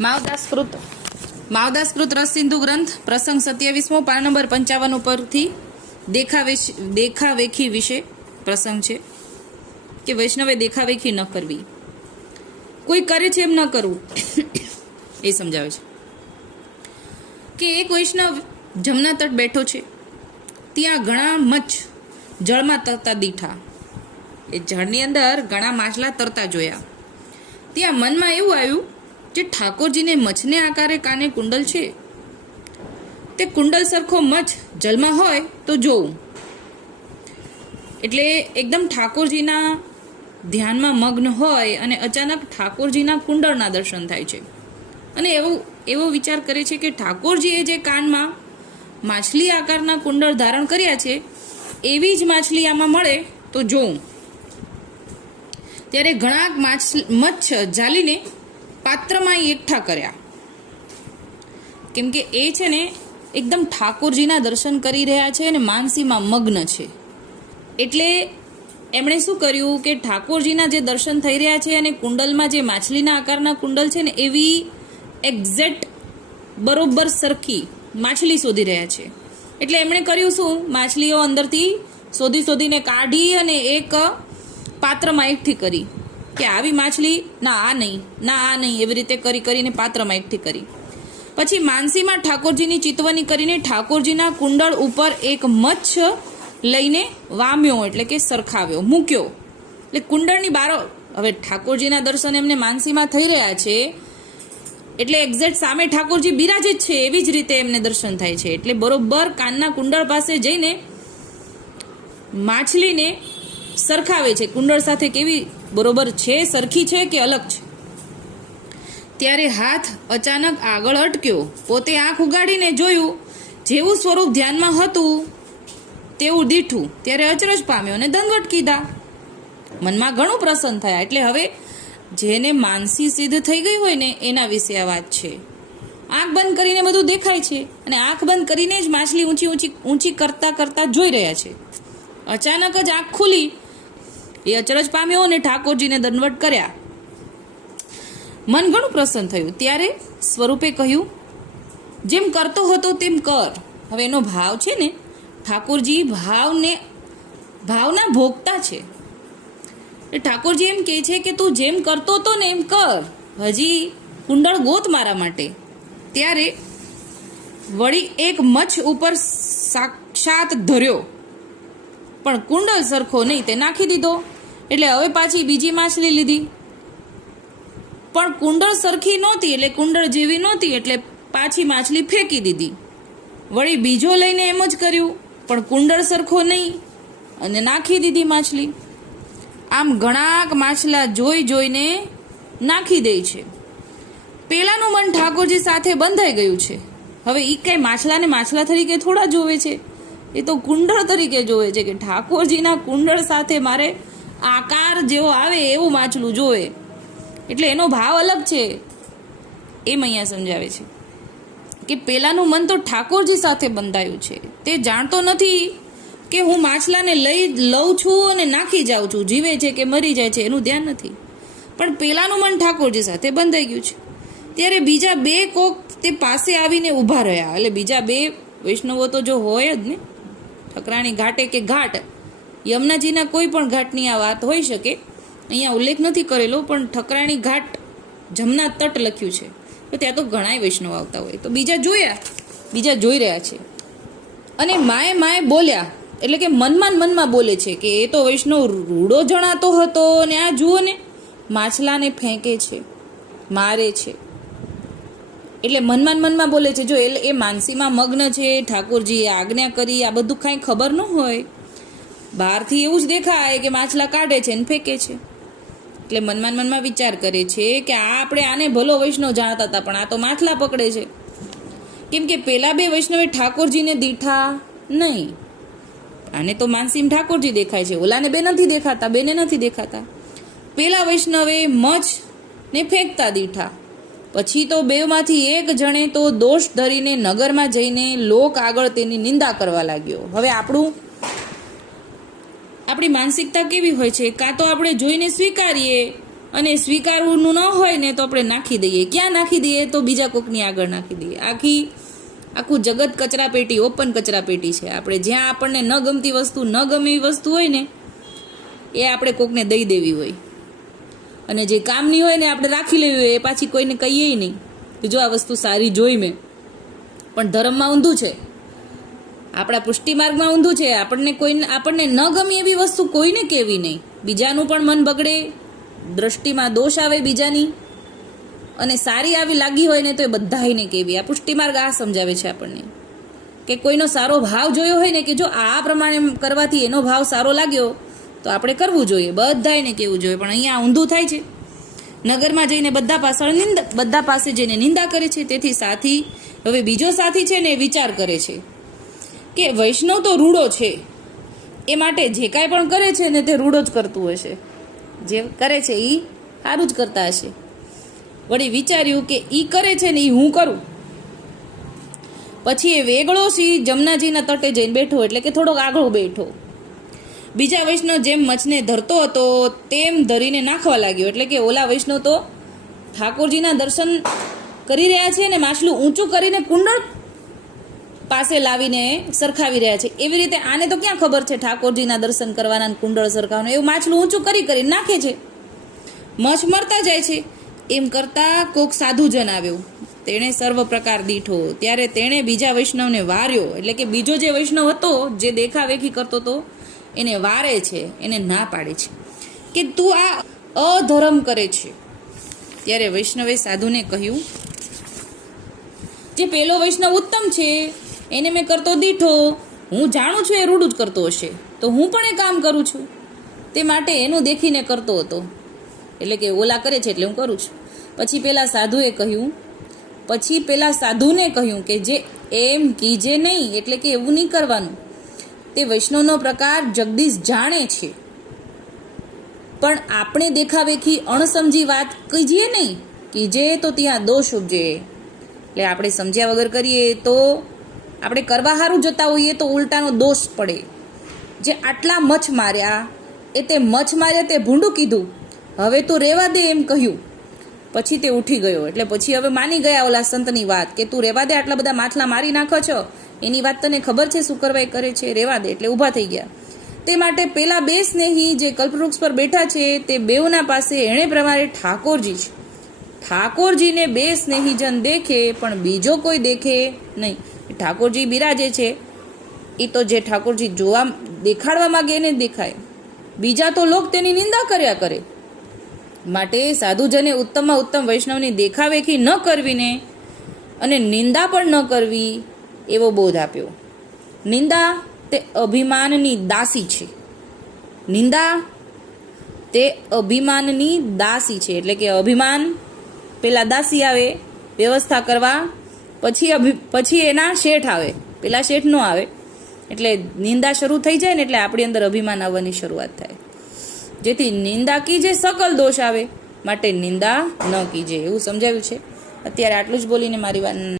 માવદાસ્પૃત રસ સિંધુ ગ્રંથ પ્રસંગ 27મો પાન નંબર 55 ઉપરથી દેખાવેખી વિશે પ્રસંગ છે કે વૈષ્ણવે દેખાવેખી ન કરવી, કોઈ કરે છે એમ ન કરવું એ સમજાવે છે કે એક વૈષ્ણવ જમના તટ બેઠો છે, ત્યાં ઘણા મચ્છ જળમાં તરતા દીઠા. એ જળની અંદર ઘણા માછલા તરતા જોયા. ત્યાં મનમાં એવું આવ્યું જે ઠાકોરજીને મચ્છને આકારે કાને કુંડલ છે, તે કુંડલ સરખો મચ્છ જલમાં હોય તો જોવું. એટલે એકદમ ઠાકોરજીના ધ્યાનમાં મગ્ન હોય અને અચાનક ઠાકોરજીના કુંડળના દર્શન થાય છે અને એવો વિચાર કરે છે કે ઠાકોરજીએ જે કાનમાં માછલી આકારના કુંડળ ધારણ કર્યા છે એવી જ માછલી આમાં મળે તો જોઉં. ત્યારે ઘણા મચ્છ ઝાલીને પાત્રમાં એકઠા કર્યા, કેમ કે એ છે ને એકદમ ઠાકોરજીના દર્શન કરી રહ્યા છે અને માનસીમાં મગ્ન છે. એટલે એમણે શું કર્યું કે ઠાકોરજીના જે દર્શન થઈ રહ્યા છે અને કુંડલમાં જે માછલીના આકારના કુંડલ છે ને એવી એક્ઝેક્ટ બરોબર સરખી માછલી શોધી રહ્યા છે. એટલે એમણે કર્યું શું, માછલીઓ અંદરથી શોધીને કાઢી અને એક પાત્રમાં એકઠી કરી કે આવી માછલી ના આ નહીં એવી રીતે કરીને પાત્રમાં એકઠી કરી. પછી માનસીમાં ઠાકોરજીની ચિતવણી કરીને ઠાકોરજીના કુંડળ ઉપર એક મચ્છ લઈને વામ્યો, એટલે કે સરખાવ્યો, મૂક્યો. એટલે કુંડળની બારો હવે ઠાકોરજીના દર્શન એમને માનસીમાં થઈ રહ્યા છે એટલે એક્ઝેક્ટ સામે ઠાકોરજી બિરાજે જ છે એવી જ રીતે એમને દર્શન થાય છે. એટલે બરોબર કાનના કુંડળ પાસે જઈને માછલીને સરખાવે છે, કુંડળ સાથે કેવી બરોબર છે, સરખી છે કે અલગ છે. ત્યારે હાથ અચાનક આગળ અટક્યો, પોતે આંખ ઉગાડીને જોયું, જેવું સ્વરૂપ ધ્યાનમાં હતું તેવું દીઠું. ત્યારે અચરજ પામ્યો અને દંડવટ કીધા. મનમાં ઘણું પ્રસન્ન થયા. એટલે હવે જેને માનસી સિદ્ધ થઈ ગઈ હોય ને એના વિશે આ વાત છે. આંખ બંધ કરીને બધું દેખાય છે અને આંખ બંધ કરીને જ માછલી ઊંચી કરતા જોઈ રહ્યા છે. અચાનક જ આંખ ખુલી, એ અચરજ પામ્યો અને ઠાકોરજીને દંડવટ કર્યા. મન ઘણું પ્રસન્ન થયું. ત્યારે સ્વરૂપે કહ્યું, જેમ કરતો હતો તેમ કર. હવે એનો ભાવ છે ને, ઠાકોરજી ભાવના ભોગતા છે. ઠાકોરજી એમ કહે છે કે તું જેમ કરતો હતો ને એમ કર, હજી કુંડળ ગોત મારા માટે. ત્યારે વળી એક મચ્છ ઉપર સાક્ષાત ધર્યો, પણ કુંડળ સરખો નહીં તે નાખી દીધો. એટલે હવે પાછી બીજી માછલી લીધી, પણ કુંડળ સરખી નહોતી, એટલે કુંડળ જેવી નહોતી, એટલે પાછી માછલી ફેંકી દીધી. વળી બીજો લઈને એમ જ કર્યું, પણ કુંડળ સરખો નહીં અને નાખી દીધી માછલી. આમ ઘણાક માછલા જોઈને નાખી દે છે. પેલાનું મન ઠાકોરજી સાથે બંધાઈ ગયું છે. હવે એ કઈ માછલાને માછલા તરીકે થોડા જોવે છે, એ તો કુંડળ તરીકે જોવે છે કે ઠાકોરજીના કુંડળ સાથે મારે આકાર જેવો આવે એવું માછલું જોવે. એટલે એનો ભાવ અલગ છે. એમ અહીંયા સમજાવે છે કે પેલાનું મન તો ઠાકોરજી સાથે બંધાયું છે. તે જાણતો નથી કે હું માછલાને લઉં છું અને નાખી જાઉં છું, જીવે છે કે મરી જાય છે એનું ધ્યાન નથી. પણ પેલાનું મન ઠાકોરજી સાથે બંધાઈ ગયું છે. ત્યારે બીજા બે કોક તે પાસે આવીને ઊભા રહ્યા. એટલે બીજા બે વૈષ્ણવો તો જો હોય જ ને, ઠકરાણી ઘાટે કે ઘાટ, યમુનાજીના કોઈ પણ ઘાટની આ વાત હોઈ શકે. અહીંયા ઉલ્લેખ નથી કરેલો, પણ ઠકરાણી ઘાટ જમના તટ લખ્યું છે. તો ત્યાં તો ઘણાય વૈષ્ણવ આવતા હોય. તો બીજા જોઈ રહ્યા છે અને માએ બોલ્યા, એટલે કે મનમાં બોલે છે કે એ તો વૈષ્ણવ રૂડો જણાતો હતો અને આ જુઓ ને માછલાને ફેંકે છે, મારે છે. એટલે મનમાં બોલે છે. જો એ માનસીમાં મગ્ન છે, ઠાકોરજીએ આજ્ઞા કરી, આ બધું કાંઈ ખબર ન હોય, બહારથી એવું જ દેખાય કે માછલા કાઢે છે ને ફેંકે છે. એટલે મનમાં વિચાર કરે છે કે આપણે આને ભલો વૈષ્ણવ જાણતા હતા, પણ આ તો માછલા પકડે છે. કેમ કે પેલા બે વૈષ્ણવે ઠાકોરજીને દીઠા નહીં. આને તો માનસીમ ઠાકોરજી દેખાય છે, ઓલાને બેને નથી દેખાતા. પેલા વૈષ્ણવે મચ્છને ફેંકતા દીઠા. પછી તો બેમાંથી એક જણે તો દોષ ધરીને નગરમાં જઈને લોક આગળ તેની નિંદા કરવા લાગ્યો. હવે આપણી માનસિકતા કેવી હોય છે, કાં તો આપણે જોઈને સ્વીકારીએ અને સ્વીકારવાનું ન હોય ને તો આપણે નાખી દઈએ. ક્યાં નાખી દઈએ? તો બીજા કોકની આગળ નાખી દઈએ. આખું જગત કચરા પેટી, ઓપન કચરા પેટી છે. આપણે જ્યાં આપણને ન ગમતી વસ્તુ, ન ગમે એવી વસ્તુ હોય ને એ આપણે કોકને દઈ દેવી હોય, અને જે કામની હોય ને આપણે રાખી લેવી હોય. એ પાછી કોઈને કહીએ નહીં કે જો આ વસ્તુ સારી જોઈ મેં. પણ ધર્મમાં ઊંધું છે, આપણા પુષ્ટિ માર્ગમાં ઊંધું છે. આપણને ન ગમી એવી વસ્તુ કોઈને કહેવી નહીં. બીજાનું પણ મન બગડે, દ્રષ્ટિમાં દોષ આવે બીજાની, અને સારી આવી લાગી હોય ને તો એ બધાને કહેવી. આ પુષ્ટિ માર્ગ આ સમજાવે છે આપણને કે કોઈનો સારો ભાવ જોયો હોય ને કે જો આ પ્રમાણે કરવાથી એનો ભાવ સારો લાગ્યો તો આપણે કરવું જોઈએ, બધાને કહેવું જોઈએ. પણ અહીંયા ઊંધું થાય છે. નગરમાં જઈને બધા પાસે જઈને નિંદા કરે છે. તેથી સાથી, હવે બીજો સાથી છે ને એ વિચાર કરે છે કે વૈષ્ણવ તો રૂડો છે, એ માટે જે કાંઈ પણ કરે છે ને તે રૂડો જ કરતું હશે. જે કરે છે એ સારું જ કરતા હશે. વળી વિચાર્યું કે એ કરે છે ને એ હું કરું. પછી એ વેગળો સિંહ જમનાજીના તટે જઈને બેઠો, એટલે કે થોડોક આગળ બેઠો. બીજા વૈષ્ણવ જેમ મચ્છને ધરતો હતો તેમ ધરીને નાખવા લાગ્યો. એટલે કે ઓલા વૈષ્ણવ તો ઠાકોરજીના દર્શન કરી રહ્યા છે ને માછલું ઊંચું કરીને કુંડળ પાસે લાવીને સરખાવી રહ્યા છે. એવી રીતે આને તો ક્યાં ખબર છે ઠાકોરજીના દર્શન કરવાના, કુંડળ સરખાવવાના. એવું માછલું ઊંચું કરી નાખે છે. મચ્છ મરતા જાય છે. એમ કરતા કોક સાધુજન આવ્યો, તેણે સર્વ પ્રકાર દીઠો. ત્યારે તેણે બીજા વૈષ્ણવને વાર્યો. એટલે કે બીજો જે વૈષ્ણવ હતો જે દેખાવેખી કરતો હતો એને વારે છે, એને ના પાડે છે કે તું આ અધર્મ કરે છે. ત્યારે વૈષ્ણવે સાધુને કહ્યું, જે પેલો વૈષ્ણવ ઉત્તમ છે એને મેં કરતો દીઠો. હું જાણું છું એ રૂડું જ કરતો હશે, તો હું પણ એ કામ કરું છું. તે માટે એનું દેખીને કરતો હતો. એટલે કે ઓલા કરે છે એટલે હું કરું છું. પછી પેલા સાધુને કહ્યું કે જે એમ કીજે નહીં, એટલે કે એવું નહીં કરવાનું. તે વૈષ્ણવનો પ્રકાર જગદીશ જાણે છે, પણ આપણે દેખાવેખી અણસમજી વાત કીજીએ નહીં. કીજે તો ત્યાં દોષ ઉપજે. એટલે આપણે સમજ્યા વગર કરીએ તો આપણે કરવા સારું જતા હોઈએ તો ઉલટાનો દોષ પડે. જે આટલા મચ્છ માર્યા તે મચ્છ માર્યા તે ભૂંડું કીધું, હવે તું રેવા દે એમ કહ્યું. પછી તે ઉઠી ગયો. એટલે પછી હવે માની ગયા ઓલા સંતની વાત કે તું રેવા દે, આટલા બધા માછલા મારી નાખો છો, એની વાત તને ખબર છે શું કરવા કરે છે, રેવા દે. એટલે ઊભા થઈ ગયા. તે માટે પેલા બે સ્નેહી જે કલ્પવૃક્ષ પર બેઠા છે તે બેઉના પાસે એણે પ્રમાણે ઠાકોરજી છે. ઠાકોરજીને બે સ્નેહીજન દેખે પણ બીજો કોઈ દેખે નહીં. ઠાકોરજી બિરાજે છે એ તો જે ઠાકોરજી દેખાડવા માંગે એને દેખાય, બીજા તો લોક તેની નિંદા કર્યા કરે. માટે સાધુજને ઉત્તમમાં ઉત્તમ વૈષ્ણવની દેખાવેખી ન કરવીને અને નિંદા પણ ન કરવી એવો બોધ આપ્યો. નિંદા તે અભિમાનની દાસી છે. નિંદા તે અભિમાનની દાસી છે. એટલે કે અભિમાન, પેલા દાસી આવે વ્યવસ્થા કરવા, પછી એના શેઠ આવે, પેલા શેઠ નો આવે. એટલે નિંદા શરૂ થઈ જાય ને એટલે આપણી અંદર અભિમાન આવવાની શરૂઆત થાય. જેથી નિંદા કીજે સકલ દોષ આવે, માટે નિંદા ન કીજે, એવું સમજાવ્યું છે. અત્યારે આટલું જ બોલીને મારી વાત